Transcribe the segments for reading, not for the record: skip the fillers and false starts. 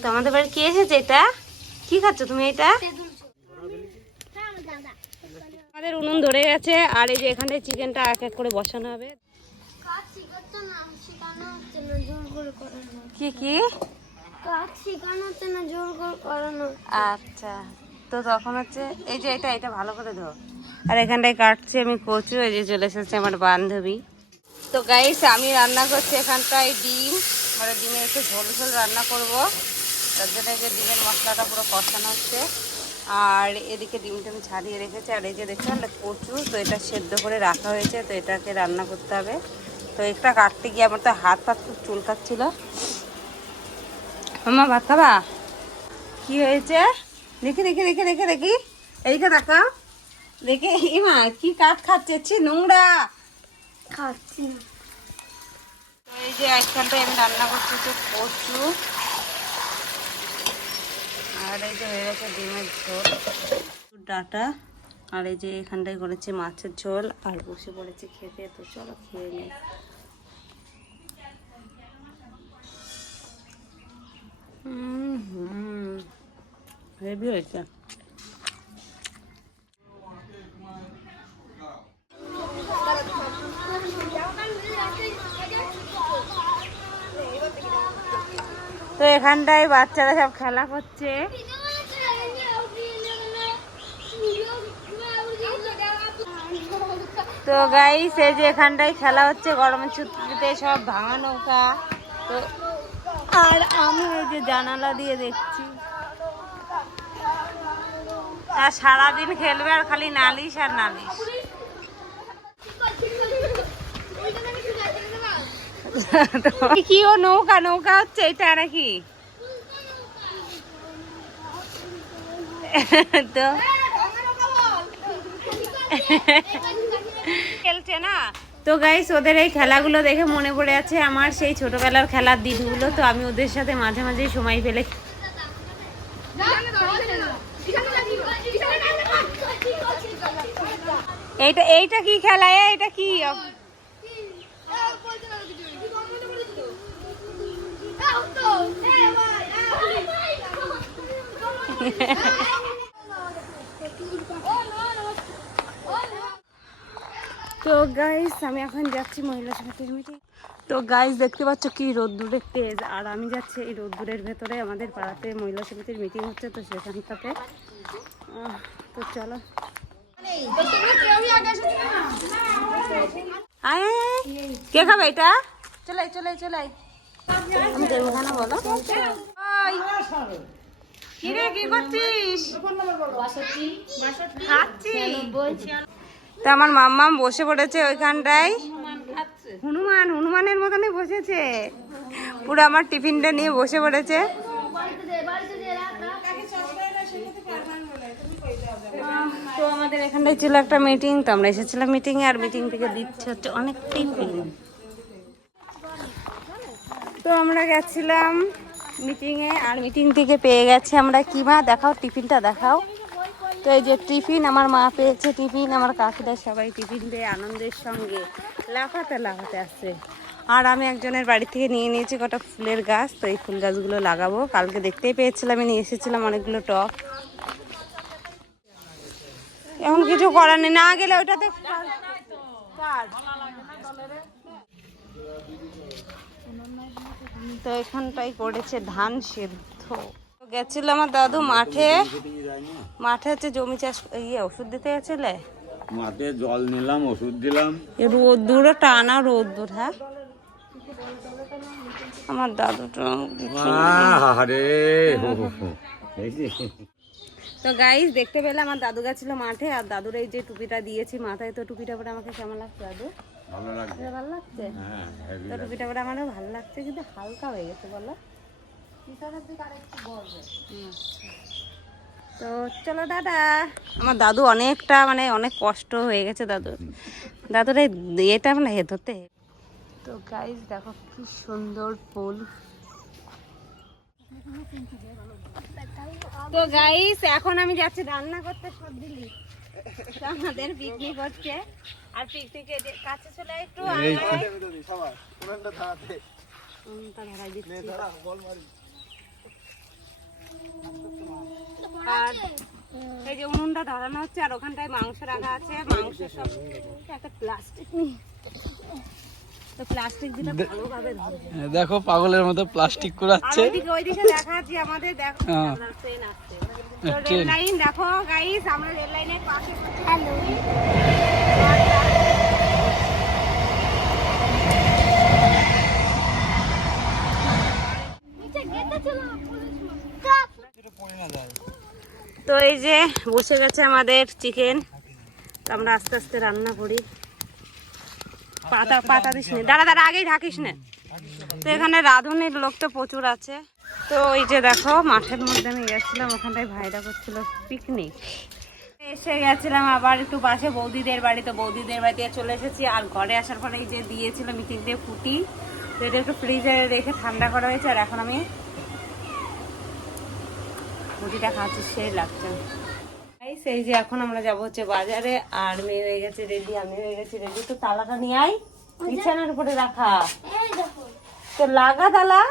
তো আমাদের বাড়ি কে এসেছে? এটা কি খাচ্ছ তুমি? এটা আমাদের উনুন ধরে গেছে, আর এই যে এখানে চিকেনটা এক এক করে বসানো হবে। কি কি আচ্ছা, তো তখন হচ্ছে এই যে এটা ভালো করে ধো। আর এখানটায় কাটছি আমি কচু। এই যে চলে এসেছে আমার বান্ধবী। তো গাইস আমি রান্না করছি এখানটায় ডিম, মানে ডিমে একটু ঝোল ঝোল রান্না করব। তার জন্য যে ডিমের মশলাটা পুরো কষানো হচ্ছে, আর এদিকে ডিমটা আমি ছাড়িয়ে রেখেছি। আর এই যে দেখছেন কচু, তো এটা সেদ্ধ করে রাখা হয়েছে, তো এটাকে রান্না করতে হবে। তো একটা কাটতে গিয়ে আমার তো হাত পাত খুব চুলকাচ্ছিল। মামা ভাত খাবা? কি হয়েছে দেখি দেখি দেখি দেখি দেখি, এইটা দেখাও দেখে। ইমা কি কাঠ খাচ্ছে, নোংরা খাচ্ছি না। তো এই যে একখানটায় আমি রান্না করছি হচ্ছে কচু, আর এই যে হয়ে গেছে ডিমের ঝোল ডাটা, আর এই যে এখানটায় করেছি মাছের ঝোল, আর বসে পড়েছি খেতে। তো চলো খেয়ে নিই। হেভি হয়েছে। তো এখানটায় বাচ্চারা সব খেলা করছে। তো গাইস এই যে এখানটায় খেলা হচ্ছে গরমের ছুটিতে, সব ভাঙা নৌকা। তো আর আমি এই যে জানালা দিয়ে দেখছি, আর সারাদিন খেলবে আর খালি নালিশ আর নালিশ। কি ও নৌকা নৌকা হচ্ছে এটা নাকি? তো খেলছে না। তো গাইস ওদের এই খেলাগুলো দেখে মনে পড়ে আছে আমার সেই ছোটবেলার খেলার দিনগুলো। তো আমি ওদের সাথে মাঝে মাঝে সময় পেলে এইটা এইটা কি খেলা? এটা কি? তো গাইস আমি এখন যাচ্ছি মহিলা সমিতির মিটিং। তো গাইস দেখতে পাচ্ছ কি রোদ্দুরের তেজ, আর আমি যাচ্ছি এই রোদ্দুরের ভেতরে। আমাদের পাড়াতে মহিলা সমিতির মিটিং হচ্ছে, তো সেখানটাতে। তো চলো কে খাবে এটা? চলে চলে চলে আমি দেবো কেন বলো। কিরে কি করছিস? খাচ্ছি। তো আমার মাম্মাম বসে পড়েছে ওইখানটায়, হনুমানের মতনই বসেছে পুরো। আমার টিফিনটা নিয়ে বসে পড়েছে। তো আমাদের এখানটায় ছিল একটা মিটিং, তো আমরা এসেছিলাম মিটিংয়ে, আর মিটিং থেকে দিচ্ছে হচ্ছে অনেক টিফিন। তো আমরা গেছিলাম মিটিংয়ে, আর মিটিং থেকে পেয়ে গেছে আমরা কি, মা দেখাও টিফিনটা দেখাও। তো এই যে টিফিন, আমার মা পেয়েছে টিফিন, আমার কাকুরা সবাই টিফিন পেয়ে আনন্দের সঙ্গে লাফাতে লাফাতে আসছে। আর আমি একজনের বাড়ি থেকে নিয়ে নিয়েছি কটা ফুলের গাছ, তো এই ফুল গাছগুলো লাগাবো। কালকে দেখতেই পেয়েছিলাম, আমি নিয়ে এসেছিলাম অনেকগুলো টব। এখন কিছু করার নেই, না গেলে ওটাতে তো এখানটাই করেছে ধান সেদ্ধ। গেছিল আমার দাদু মাঠে, মাঠে হচ্ছে জমি চাষ ওষুধ দিতে গেছিলে। মাঠে জল নিলাম, ওষুধ দিলাম। রোদ্দুর টানা রোদ্দুর। হ্যাঁ আমার দাদুটা। তো গাইস দেখতে পেলে আমার দাদু গেছিল মাঠে, আর দাদুর এই যে টুপিটা দিয়েছি মাথায়, তো টুপিটা পরে আমাকে কেমন লাগছে দাদু? ভালো লাগছে। ভালো লাগছে। তো টুপিটা পরে আমারও ভালো লাগছে, কিন্তু হালকা হয়ে গেছে বলো। তো চলো দাদা। আমার দাদু অনেকটা মানে অনেক কষ্ট হয়ে গেছে দাদুর। দাদুর এটা মানে ধরতে। তো গাইস দেখো কি সুন্দর ফুল। তো গাইস এখন আমি যাচ্ছি রান্না করতে, সব দিলি আমাদের পিকনিক হচ্ছে। আর পিকনিকের কাছে চলে একটু আর এই যে উনুনটা ধরানো হচ্ছে আর ওখানটায় মাংস রাখা আছে, মাংস সব একটা প্লাস্টিক নিয়ে তো প্লাস্টিক দিলে ভালোভাবে ধরবে। দেখো পাগলের মতো প্লাস্টিক আর কুড়াচ্ছে। ওইদিকে দেখাচ্ছি আমাদের দেখো ট্রেন আসছে, তো রেল ট্রেন। লাইন দেখো গাইস, আমরা রেল লাইনের পাশে। হ্যালো তো এই যে বসে গেছে আমাদের চিকেন, আমরা আস্তে আস্তে রান্না করি। পাতা পাতা দিস নি, দাঁড়া দাঁড়া, আগেই ঢাকিস না। তো এখানে রাঁধুনির লোক তো প্রচুর আছে। তো ওই যে দেখো মাঠের মধ্যে আমি গেছিলাম, ওখানটায় ভাইরা করছিল পিকনিক। এসে গেছিলাম আবার একটু পাশে বৌদিদের বাড়ি, তো বৌদিদের বাড়ি দিয়ে চলে এসেছি। আর ঘরে আসার পরে এই যে দিয়েছিল মিটিং দিয়ে ফুটি, তো এটা একটু ফ্রিজে রেখে ঠান্ডা করা হয়েছে। আর এখন আমি ফুটিটা খাচ্ছি, সেই লাগছে। এই যে এখন আমরা যাবো হচ্ছে বাজারে, আর মেয়ে হয়ে গেছে রেডি, আমি হয়ে গেছি রেডি। তো তালাটা নিয়ে আয়, বিছানার উপরে রাখা, তো লাগা তালা।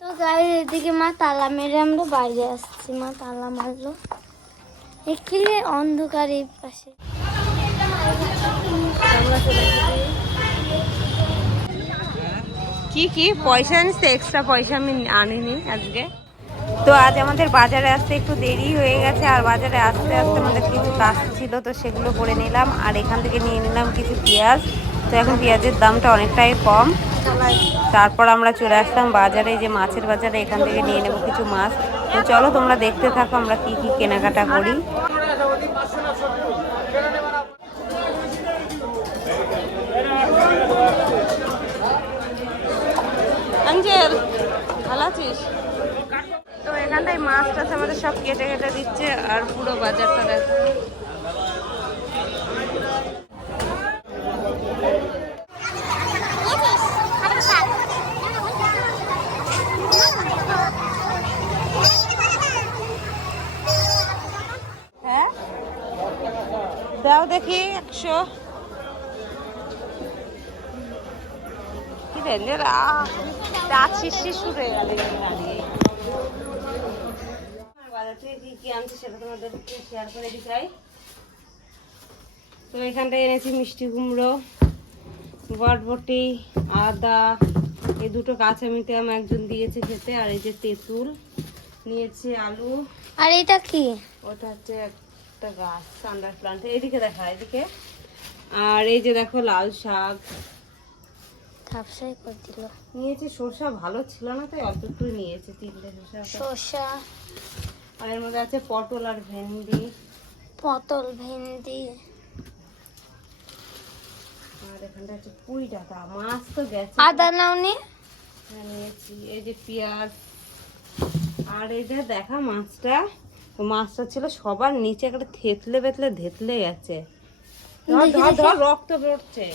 তো গাইস এদিকে মা তালা মেরে আমরা বাইরে আসছি, মা তালা মারলো। এখানে অন্ধকার এই পাশে। কি কি পয়সা আনিস? এক্সট্রা পয়সা আমি আনিনি আজকে। তো আজ আমাদের বাজারে আসতে একটু দেরি হয়ে গেছে, আর বাজারে আসতে আসতে আমাদের কিছু কাজ ছিল, তো সেগুলো করে নিলাম। আর এখান থেকে নিয়ে নিলাম কিছু পেঁয়াজ, তো এখন পেঁয়াজের দামটা অনেকটাই কম। তারপর আমরা চলে আসলাম বাজারে, যে মাছের বাজারে, এখান থেকে নিয়ে নেবো কিছু মাছ। তো চলো তোমরা দেখতে থাকো আমরা কি কি কেনাকাটা করি। আঞ্জেল ভালো আছিস? তো এখানটায় মাছ টাছ আমাদের সব কেটে কেটে দিচ্ছে, আর পুরো বাজারটা দেখো। হ্যাঁ দাও দেখি 100। কি রে রাত শিশির শুরু হয়ে গেল দাঁড়িয়ে। বাজার থেকে কি কি আনছি সেটা তোমাদেরকে শেয়ার করে দিই চাই। তো এখানটায় এনেছি মিষ্টি কুমড়ো, বটবটি, আদা, এই দুটো কাঁচা মিঠে আমার একজন দিয়েছে খেতে, আর এই যে তেঁতুল নিয়েছি, আলু। আর এটা কি? ওটা হচ্ছে একটা গাছ, সান্ডার প্লান্ট। এইদিকে দেখা, এদিকে। আর এই যে দেখো লাল শাক ঝাপসাই করে দিল। নিয়েছি। শসা ভালো ছিল না, তাই অল্প একটু নিয়েছি, 3টে শসা। শসা, আর এর মধ্যে আছে পটল আর ভেন্ডি, পটল, ভেন্ডি। আর এখানটা আছে পুঁই ডাঁটা। মাছ তো গেছে, আদা নাওনি? হ্যাঁ নিয়েছি। এই যে পেঁয়াজ, আর এই যে দেখা মাছটা, তো মাছটা ছিল সবার নিচে একটা থেতলে বেতলে ধেতলে গেছে, ধর ধর ধর, রক্ত বেরোচ্ছে।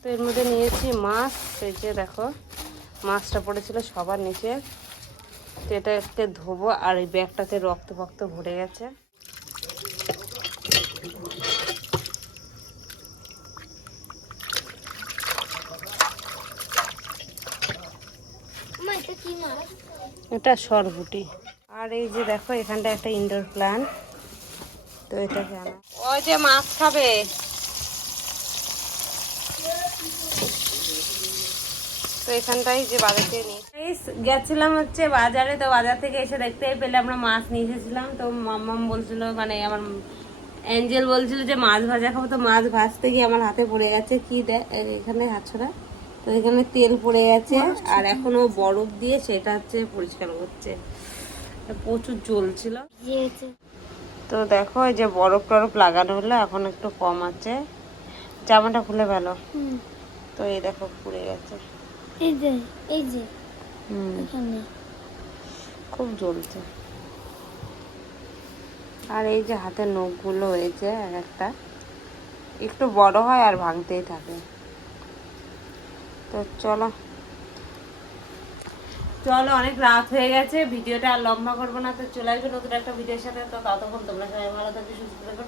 তো এর মধ্যে নিয়েছি মাছ, এই যে দেখো মাছটা পড়েছিল সবার নিচে, তো এটাকে ধোবো। আর এই ব্যাগটাতে রক্ত ফক্ত ভরে গেছে। এটা কি মাছ? এটা সরবুটি। আর এই যে দেখো এখানটা একটা ইনডোর প্ল্যান্ট, তো এটাকে আনা। ওই যে মাছ খাবে, তো এখানটাই যে বাজার থেকে নিয়ে গেছিলাম হচ্ছে বাজারে। তো বাজার থেকে এসে দেখতে পেলে আমরা মাছ নিয়ে এসেছিলাম। তো মাম্মাম বলছিল, মানে আমার অ্যাঞ্জেল বলছিল যে মাছ ভাজা খাবো, তো মাছ ভাজতে গিয়ে আমার হাতে পড়ে গেছে কি এখানে হাতছড়া, তো এখানে তেল পড়ে গেছে। আর এখনো বরফ দিয়ে সেটা হচ্ছে পরিষ্কার করছে, প্রচুর জ্বলছিল। তো দেখো এই যে বরফ টরফ লাগানো হলো, এখন একটু কম আছে। জামাটা খুলে ফেলো। তো এই দেখো পুড়ে গেছে, এই যে এখানে খুব জ্বলছে। আর এই যে হাতের নখগুলো হয়েছে এক একটা, একটু বড় হয় আর ভাঙতেই থাকে। তো চলো চলো, অনেক রাত হয়ে গেছে, ভিডিওটা আর লম্বা করবো না। তো চলে আসবে নতুন একটা ভিডিওর সাথে। তো ততক্ষণ তোমরা সবাই ভালো থাকবে, সুস্থ থাকবে।